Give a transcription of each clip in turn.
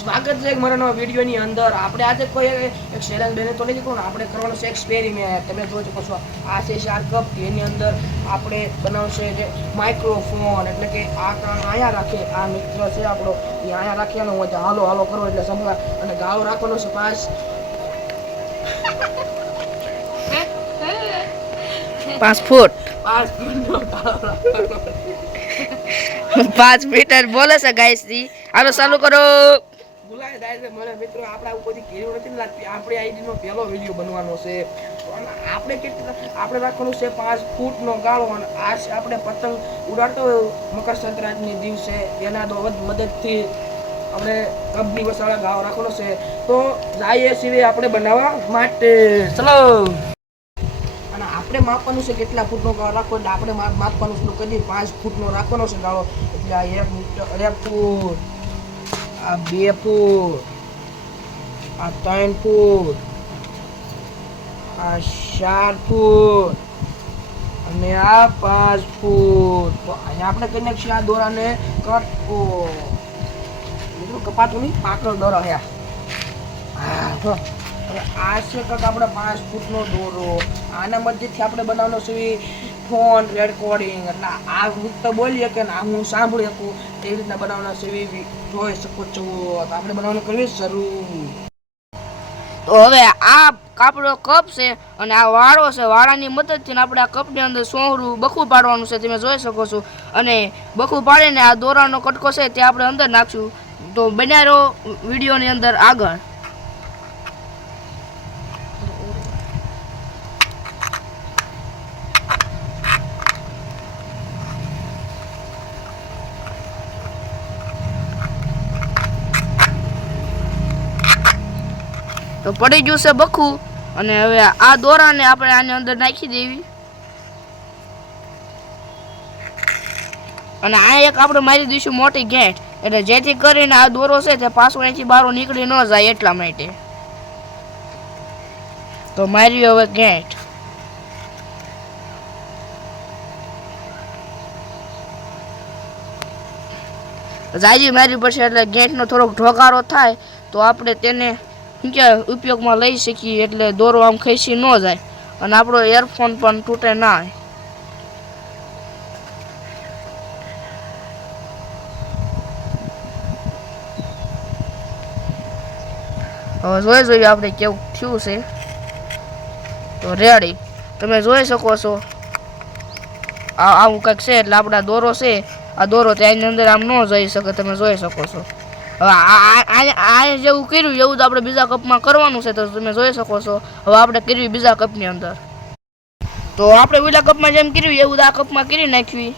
સ્વાગત છે મારા નવા વિડીયોની અંદર. આપણે આજે કોઈ એક ચેલેન્જ બેને તો નથી કહું, આપણે કરવાનો છે એક્સપેરિમેન્ટ. તમે જોઈ શકો છો આ છે 4 કપ, એની અંદર આપણે બનાવશે જે માઇક્રોફોન, એટલે કે આ અહીંયા રાખીએ. આ મિત્ર છે આપણો, એ અહીંયા રાખીને હોય હાલો હાલો કરો એટલે સંભળા, અને ગાળો રાખવાનો છે 5 ફૂટ 5 ફૂટનો ગાળો રાખવાનો. 5 મીટર બોલે છે ગાઈસ જી. હાલો ચાલુ કરો. ભૂલાય જાય છે મને મિત્રો, આપણા ઉપરથી કેવું નથી લાગતી. આપણી આઈડીનો પહેલો વિડીયો બનવાનો છે. આપણે રાખવાનું છે 5 ફૂટનો ગાળો, અને આ આપણે પતંગ ઉડાડતો મકર સંક્રાંતિની દિવસે એના મદદથી આપણે કબની વસાળા ગાળો રાખવાનો છે. તો જઈએ છીએ આપણે બનાવવા માટે. ચલો. અને આપણે માપવાનું છે કેટલા ફૂટનો ગાળો રાખવો, એટલે આપણે માપવાનું શરૂ કરી 5 ફૂટનો રાખવાનો છે ગાળો. એટલે આ 1 ફૂટ, આ 2 ફૂટ, આ 3 ફૂટ, આ 4 ફૂટ, અને આ 5 ફૂટ. તો અહીંયા આપણે કરી નાખીએ આ દોરાને કટકો. મિત્રો કપાતો નહીં, પાકડો દોરો હે. હવે આ છે કંઈક આપણે 5 ફૂટનો દોરો. આના મધ્યથી આપણે બનાવવાનો છે ફોન રેકોર્ડિંગ, એટલે આ હું તો બોલી શકે ને આ હું સાંભળી શકું એ રીતના બનાવવાના છે. જોઈ શકો છો. તો આપણે બનાવવાનું કરીએ શરૂ. તો હવે આ આપણો કપ છે અને આ વાળો છે. વાળાની મદદથી આપણે આ કપની અંદર સોહરું બખું પાડવાનું છે, તમે જોઈ શકો છો. અને બખું પાડીને આ દોરાનો કટકો છે તે આપણે અંદર નાખશું. તો બન્યા રહો વિડીયોની અંદર આગળ. તો પડી ગયું છે બખું, અને હવે આ દોરાને આપણે આની અંદર નાખી દેવી. અને આ એક આપણે મારી દઈશું મોટી ગેટ, એટલે જેથી કરીને આ દોરો છે તે પાછો અહીંથી બહાર નીકળી ન જાય એટલા માટે. તો મારી હવે ગેટ. જાજી મારી પડશે એટલે ગેટનો થોડોક ઢોકારો થાય તો આપણે તેને ઉપયોગમાં લઈ શકીએ, એટલે દોરો આમ ખેંચી ન જાય અને આપણો એરફોન પણ તૂટે ના. હવે જોઈએ આપણે કેવું થયું છે. તો રેડી, તમે જોઈ શકો છો આવું કંઈક છે. એટલે આપણા દોરો છે, આ દોરો ત્યાંની અંદર આમ ન જઈ શકે, તમે જોઈ શકો છો. હવે આ જેવું કર્યું એવું તો આપણે બીજા કપમાં કરવાનું છે, તો તમે જોઈ શકો છો. હવે આપણે કર્યું બીજા કપની અંદર. તો આપણે બીજા કપમાં જેમ કર્યું એવું આ કપમાં કરી નાખ્યું.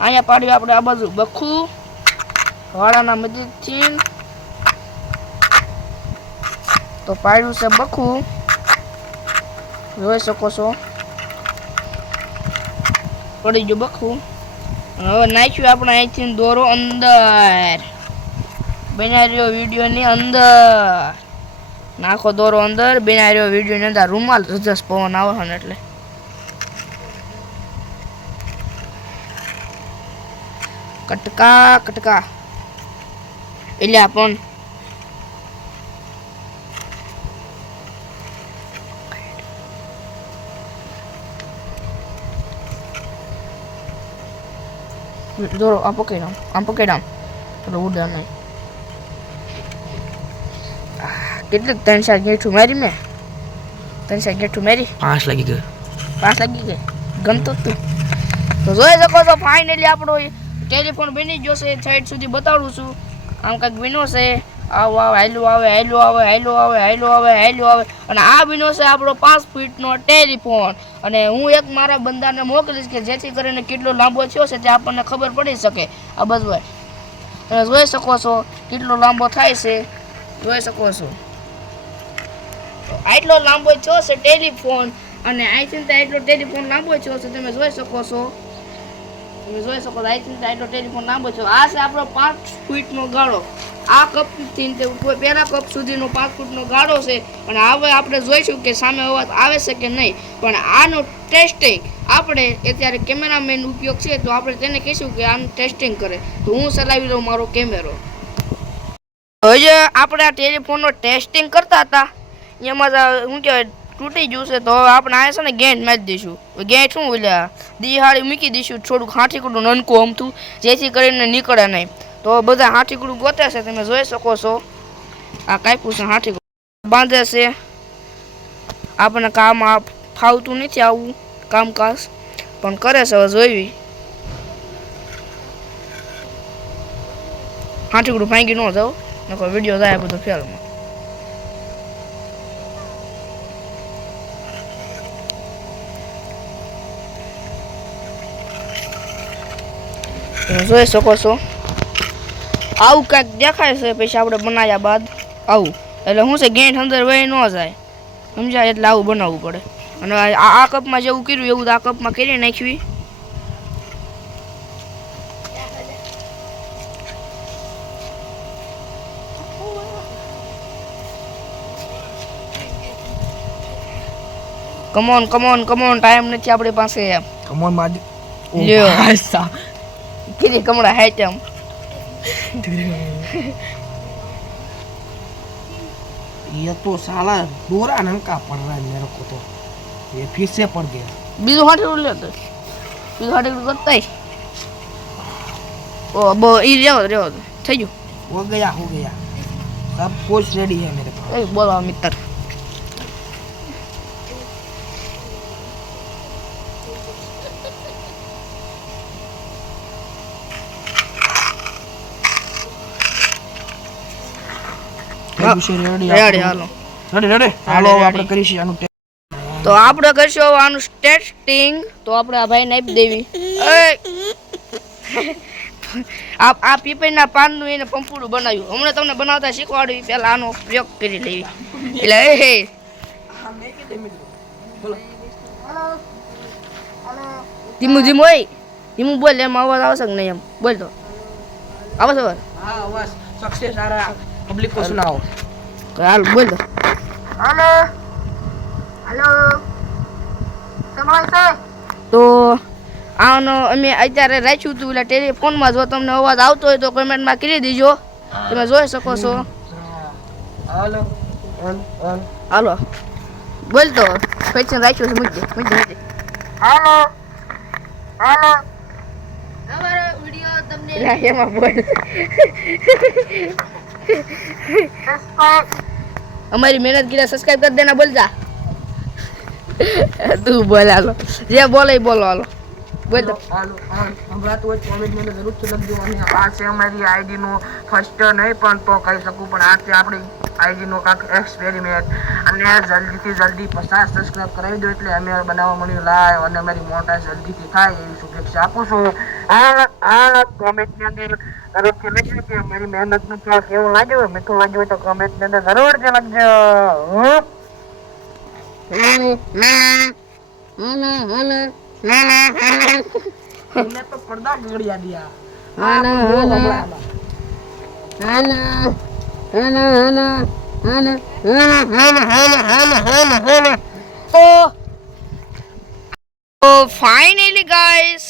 અહીંયા પાડ્યું આપણે આ બાજુ બખું વાળાના મદદથી. તો પાડ્યું છે બખું, જોઈ શકો છો. પડી ગયું બખું. હવે નાખ્યું આપણે અહીંથી દોરો અંદર. બન્યા રહ્યો વિડીયોની અંદર. નાખો દોરો અંદર, બન્યા રહ્યો વિડીયોની અંદર. રૂમાલ જબરજસ્ત પવન આવે ને એટલે. કટકા કટકા એટલે પણ દોરો આમ પકડી આમ એટલે ઉડા નહીં. કેટલીક 3-4 ગેઠું મારી મેં. 3-4 ગેઠું મારી. 5 લાગી ગયો. 5 લાગી ગઈ. ગમતો તું. તો જોઈ શકો છો ફાઇનલી આપણો ટેલિફોન બની ગયો છે. સાઈડ સુધી બતાડું છું. આમ કંઈક બન્યો છે. આવ હાલ્યું આવે, હાલ્યું આવે, હાલ્યું આવે, હાલ્યું આવે, હાલ્યું આવે. અને આ બન્યો છે આપણો 5 ફૂટનો ટેલિફોન. અને હું એક મારા બંદાને મોકલીશ કે જેથી કરીને કેટલો લાંબો થયો છે તે આપણને ખબર પડી શકે. આ બધું તમે જોઈ શકો છો કેટલો લાંબો થાય છે, જોઈ શકો છો. આટલો લાંબો થયો છે ટેલિફોન, અને અહીંથી તો આટલો ટેલિફોન લાંબો થયો છે, તમે જોઈ શકો છો. અહીંથી આટલો ટેલિફોન લાંબો થયો. આ છે આપણો 5 ફૂટનો ગાળો. આ કપથી પહેલા કપ સુધીનો 5 ફૂટનો ગાળો છે. અને હવે આપણે જોઈશું કે સામે અવાજ આવે છે કે નહીં. પણ આનું ટેસ્ટિંગ આપણે અત્યારે કેમેરામેન ઉપયોગ છે, તો આપણે તેને કહીશું કે આનું ટેસ્ટિંગ કરે. તો હું ચલાવી લઉં મારો કેમેરો. હવે આપણે આ ટેલિફોનનો ટેસ્ટિંગ કરતા હતા એમાં શું કહેવાય તૂટી ગયું છે તો હવે આપણે આ છે ને ગેંટ મારી દઈશું ગેંટ શું ઓલ્યા દિહાળી મૂકી દઈશું થોડુંક હાથીકડું નનકું અમથું જેથી કરીને નીકળે નહીં તો બધા હાથીકડું ગોતે છે તમે જોઈ શકો છો આ કાપ્યું છે હાથીકડું બાંધે છે આપણને કામ ફાવતું નથી આવું કામકાજ પણ કરે છે હવે જોઈવી હાથીકડું ભાંગી ન જાવ નકો વિડીયો જાય બધો ફેલમાં તમે જોઈ શકો છો આવું કાંઈક દેખાય છે પછી આપણે બનાવ્યા બાદ આવું એટલે શું છે ગેંઠ અંદર વહી ન જાય સમજાય એટલે આવું બનાવવું પડે અને આ કપમાં જેવું કર્યું એવું આ કપમાં કરી નાખ્યું કમોન કમોન કમોન ટાઈમ નથી આપણી પાસે કમોન માર લ્યો કીધી કમળા હાઈટમ ये तो साला डोरा ननका पड़ रहा है मेरे को तो ये फिर से पड़ गया બીજું હાટીકડું લેતો બીજું હાટીકડું કરતા ઓ બો ઈ રેવો થઈ ગયું हो गया सब कुछ रेडी है मेरे पास એ બોલો મિત્ર રેડી હાલો હાલો આપણે કરીશું આનું તો આપણે કરશું હવે આનું ટેસ્ટિંગ તો આપણે આ ભાઈને આપી દેવી આ પીપળીના પાનનું એને પંપુડું બનાવ્યું હમણાં તમને બનાવતા શીખવાડ્યું પહેલા આનો પ્રયોગ કરી લેવી એટલે ધીમું ધીમું હોય ધીમું બોલ એમાં અવાજ આવશે કે નહીં એમ બોલ તો આવે છે हाँ बस सक्सेस आ रहा पब्लिक को सुनाओ હાલ બોલ તો હેલો હેલો સંભળાય છે તો આનો અમે અત્યારે રાખ્યું હતું એટલે ટેલિફોનમાં જો તમને અવાજ આવતો હોય તો કમેન્ટમાં કરી દેજો તમે જોઈ શકો છો हेलो હાલો બોલ તો ક્વેશ્ચન રાખ્યું છે મૂકી દે હાલો હાલો અમારો વિડિયો તમને એમાં બોલ हमारी मेहनत के लिए सब्सक्राइब कर देना बोल जा तू बोल हालो जे बोले बोलो हालो बोल दो हेलो हमरा तो कमेंट में जरूर से लग दो અને આ છે અમારી આઈડી નો ફર્સ્ટ નહીં પણ તો કહી શકું પણ આ છે આપણી આઈડી નો કાક એક્સપેરિમેન્ટ અને જલ્દીથી જલ્દી 50 સબસ્ક્રાઇબ કરાવી દો એટલે અમે બનાવવા મળ્યું લાઈવ અને અમારી મોટાઈ જલ્દીથી થાય એવી શુભેચ્છા આપું છું આ કમેન્ટ ની અંદર જરૂર થી લખજો કે અમારી મહેનત નું ફળ કેવું લાગ્યું મીઠું લાગ્યું તો કમેન્ટ ની અંદર જરૂર થી લખજો तुमने तो पर्दा गड़िया दिया तो फाइनली गाइस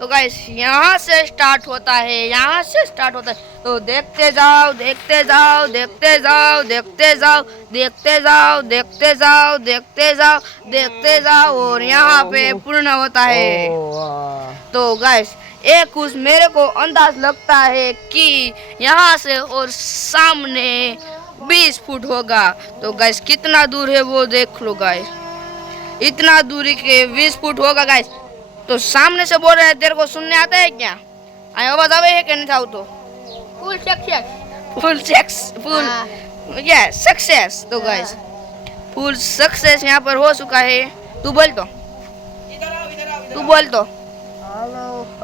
तो गाइस यहाँ से स्टार्ट होता है यहाँ से स्टार्ट होता है तो देखते जाओ देखते जाओ देखते जाओ देखते जाओ देखते जाओ देखते जाओ देखते जाओ देखते जाओ और यहाँ पे पूर्ण होता है तो गाइस एक कुछ मेरे को अंदाज लगता है कि यहाँ से और सामने 20 फुट होगा तो गाइस कितना दूर है वो देख लो गाइस इतना दूरी के 20 फुट होगा गाइस तो सामने से बोल रहे हैं तेरे को सुनने आता है क्या आवाज आवे है कि नहीं था तो फुल सक्सेस तो गाइस फुल सक्सेस यहाँ पर हो चुका है तू बोल तो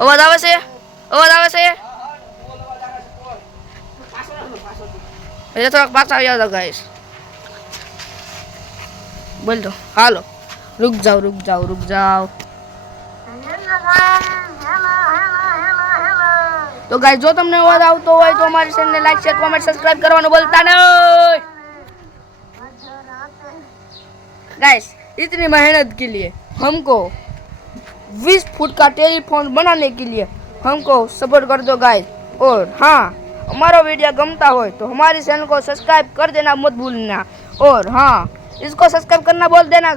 आवाज आवे से ये थोड़ा पास आ जाओ गाइस बोल दो हालो रुक जाओ तो गाइस जो तुमने अवाज आवतो હોય તો અમારી ચેનલને લાઈક શેર કમેન્ટ સબસ્ક્રાઇબ કરવાનું ભૂલતા નહીં गाइस इतनी मेहनत के लिए हमको 20 फुट का टेलीफोन बनाने के लिए हमको सपोर्ट कर दो गाइस और हाँ हमारा वीडियो गमता हो तो हमारी चैनल को सब्सक्राइब कर देना मत भूलना। और हाँ, इसको सब्सक्राइब करना बोल देना,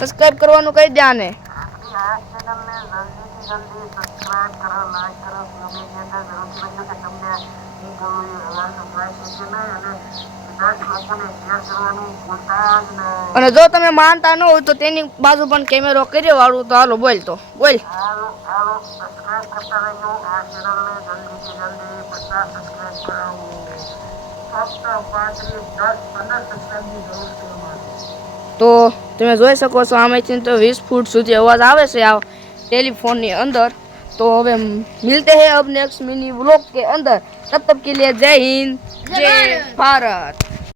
सब्सक्राइब करवानो कही ध्यान है। અને જો તમે માનતા ન હોય તો તેની બાજુ પણ કેમેરો કર્યો વાળું તો હાલો બોલ તો બોલ. તો તમે જોઈ શકો છો આમેથી તો 20 ફૂટ સુધી અવાજ આવે છે આ ટેલિફોનની અંદર. તો હવે મિલતે हैं अब नेक्स्ट मिनी व्लॉग के अंदर, तब तक के लिए जय हिंद जय भारत।